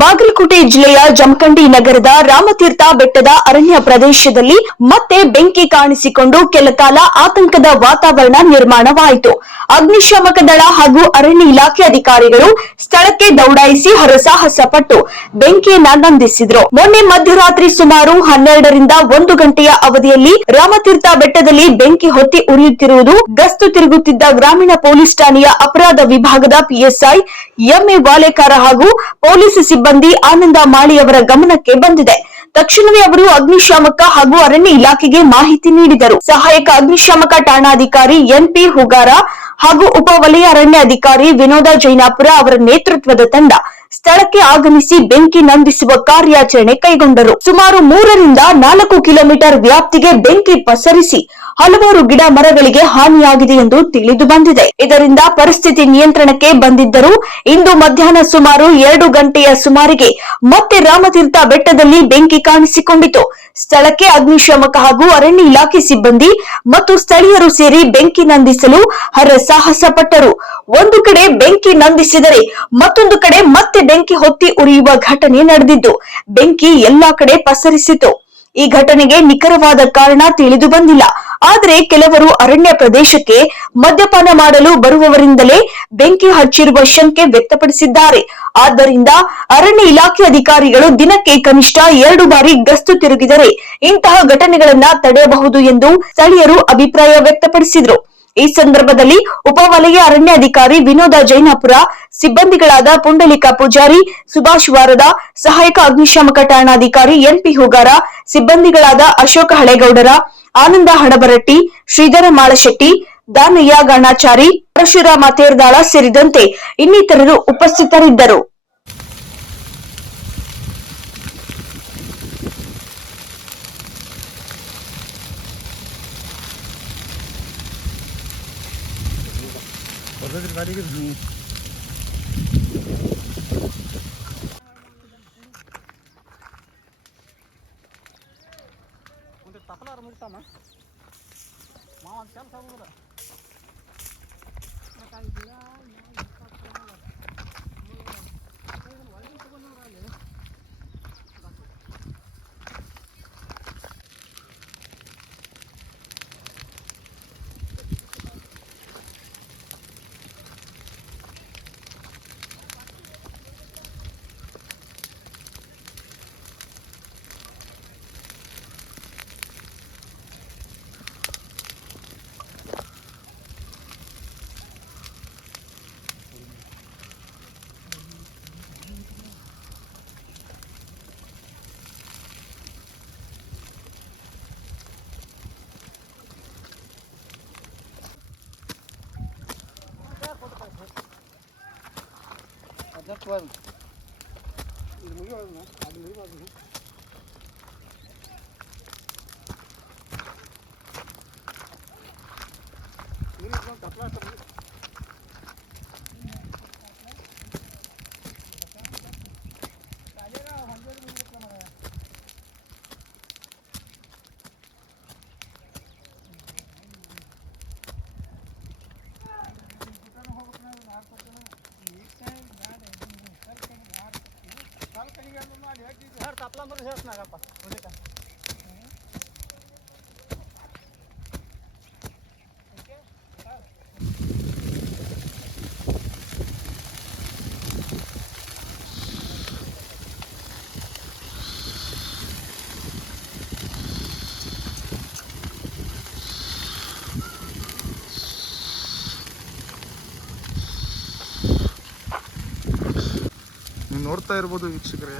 ಬಾಗಲಕೋಟೆ ಜಿಲ್ಲೆಯ ಜಮಖಂಡಿ ನಗರದ ರಾಮತೀರ್ಥ ಬೆಟ್ಟದ ಅರಣ್ಯ ಪ್ರದೇಶದಲ್ಲಿ ಮತ್ತೆ ಬೆಂಕಿ ಕಾಣಿಸಿಕೊಂಡು ಕೆಲಕಾಲ ಆತಂಕದ ವಾತಾವರಣ ನಿರ್ಮಾಣವಾಯಿತು. ಅಗ್ನಿಶಾಮಕ ದಳ ಹಾಗೂ ಅರಣ್ಯ ಇಲಾಖೆ ಅಧಿಕಾರಿಗಳು ಸ್ಥಳಕ್ಕೆ ದೌಡಾಯಿಸಿ ಹರಸಾಹಸ ಪಟ್ಟು ಬೆಂಕಿಯನ್ನ ನಂದಿಸಿದ್ರು. ಮೊನ್ನೆ ಮಧ್ಯರಾತ್ರಿ ಸುಮಾರು 12ರಿಂದ 1 ಗಂಟೆಯ ಅವಧಿಯಲ್ಲಿ ರಾಮತೀರ್ಥ ಬೆಟ್ಟದಲ್ಲಿ ಬೆಂಕಿ ಹೊತ್ತಿ ಉರಿಯುತ್ತಿರುವುದು ಗಸ್ತು ತಿರುಗುತ್ತಿದ್ದ ಗ್ರಾಮೀಣ ಪೊಲೀಸ್ ಠಾಣೆಯ ಅಪರಾಧ ವಿಭಾಗದ ಪಿಎಸ್ಐ ಎಂಎ ವಾಲೇಕಾರ ಹಾಗೂ ಪೊಲೀಸ್ ಸಿಬ್ಬಂದಿ ಆನಂದ ಮಾಳಿಯವರ ಗಮನಕ್ಕೆ ಬಂದಿದೆ. ತಕ್ಷಣವೇ ಅವರು ಅಗ್ನಿಶಾಮಕ ಹಾಗೂ ಅರಣ್ಯ ಇಲಾಖೆಗೆ ಮಾಹಿತಿ ನೀಡಿದರು. ಸಹಾಯಕ ಅಗ್ನಿಶಾಮಕ ಠಾಣಾಧಿಕಾರಿ ಎನ್ಪಿ ಹುಗಾರ ಹಾಗೂ ಉಪ ವಲಯ ಅರಣ್ಯ ಅಧಿಕಾರಿ ವಿನೋದ ಜೈನಾಪುರ ಅವರ ನೇತೃತ್ವದ ತಂಡ ಸ್ಥಳಕ್ಕೆ ಆಗಮಿಸಿ ಬೆಂಕಿ ನಂದಿಸುವ ಕಾರ್ಯಾಚರಣೆ ಕೈಗೊಂಡರು. ಸುಮಾರು 3ರಿಂದ 4 ಕಿಲೋಮೀಟರ್ ವ್ಯಾಪ್ತಿಗೆ ಬೆಂಕಿ ಪಸರಿಸಿ ಹಲವಾರು ಗಿಡ ಮರಗಳಿಗೆ ಹಾನಿಯಾಗಿದೆ ಎಂದು ತಿಳಿದು ಬಂದಿದೆ. ಇದರಿಂದ ಪರಿಸ್ಥಿತಿ ನಿಯಂತ್ರಣಕ್ಕೆ ಬಂದಿದ್ದರೂ ಇಂದು ಮಧ್ಯಾಹ್ನ ಸುಮಾರು 2 ಗಂಟೆಯ ಸುಮಾರಿಗೆ ಮತ್ತೆ ರಾಮತೀರ್ಥ ಬೆಟ್ಟದಲ್ಲಿ ಬೆಂಕಿ ಕಾಣಿಸಿಕೊಂಡಿತು. ಸ್ಥಳಕ್ಕೆ ಅಗ್ನಿಶಾಮಕ ಹಾಗೂ ಅರಣ್ಯ ಇಲಾಖೆ ಸಿಬ್ಬಂದಿ ಮತ್ತು ಸ್ಥಳೀಯರು ಸೇರಿ ಬೆಂಕಿ ನಂದಿಸಲು ಹರಸಾಹಸ ಪಟ್ಟರು. ಒಂದು ಕಡೆ ಬೆಂಕಿ ನಂದಿಸಿದರೆ ಮತ್ತೊಂದು ಕಡೆ ಮತ್ತೆ ಬೆಂಕಿ ಹೊತ್ತಿ ಉರಿಯುವ ಘಟನೆ ನಡೆದಿದ್ದು ಬೆಂಕಿ ಎಲ್ಲಾ ಕಡೆ ಪಸರಿಸಿತು. ಈ ಘಟನೆಗೆ ನಿಖರವಾದ ಕಾರಣ ತಿಳಿದು ಬಂದಿಲ್ಲ. ಆದರೆ ಕೆಲವರು ಅರಣ್ಯ ಪ್ರದೇಶಕ್ಕೆ ಮದ್ಯಪಾನ ಮಾಡಲು ಬರುವವರಿಂದಲೇ ಬೆಂಕಿ ಹಚ್ಚಿರುವ ಶಂಕೆ ವ್ಯಕ್ತಪಡಿಸಿದ್ದಾರೆ. ಆದ್ದರಿಂದ ಅರಣ್ಯ ಇಲಾಖೆ ಅಧಿಕಾರಿಗಳು ದಿನಕ್ಕೆ ಕನಿಷ್ಠ 2 ಬಾರಿ ಗಸ್ತು ತಿರುಗಿದರೆ ಇಂತಹ ಘಟನೆಗಳನ್ನ ತಡೆಯಬಹುದು ಎಂದು ಸ್ಥಳೀಯರು ಅಭಿಪ್ರಾಯ ವ್ಯಕ್ತಪಡಿಸಿದರು. ಈ ಸಂದರ್ಭದಲ್ಲಿ ಉಪ ವಲಯ ಅರಣ್ಯ ಅಧಿಕಾರಿ ವಿನೋದ ಜೈನಾಪುರ, ಸಿಬ್ಬಂದಿಗಳಾದ ಪುಂಡಲಿಕ ಪೂಜಾರಿ, ಸುಭಾಷ್ ವಾರದ, ಸಹಾಯಕ ಅಗ್ನಿಶಾಮಕ ಠಾಣಾಧಿಕಾರಿ ಎನ್ಪಿ ಹುಗಾರ, ಸಿಬ್ಬಂದಿಗಳಾದ ಅಶೋಕ ಹಳೇಗೌಡರ, ಆನಂದ ಹಣಬರಟ್ಟಿ, ಶ್ರೀಧರ ಮಾಳಶೆಟ್ಟಿ, ದಾನಯ್ಯ ಗಾಣಾಚಾರಿ, ಪರಶುರಾಮ ತೇರ್ದಾಳ ಸೇರಿದಂತೆ ಇನ್ನಿತರರು ಉಪಸ್ಥಿತರಿದ್ದರು. ನೋಡ್ತಾ ಇರ್ಬೋದು ವೀಕ್ಷಕರೇ.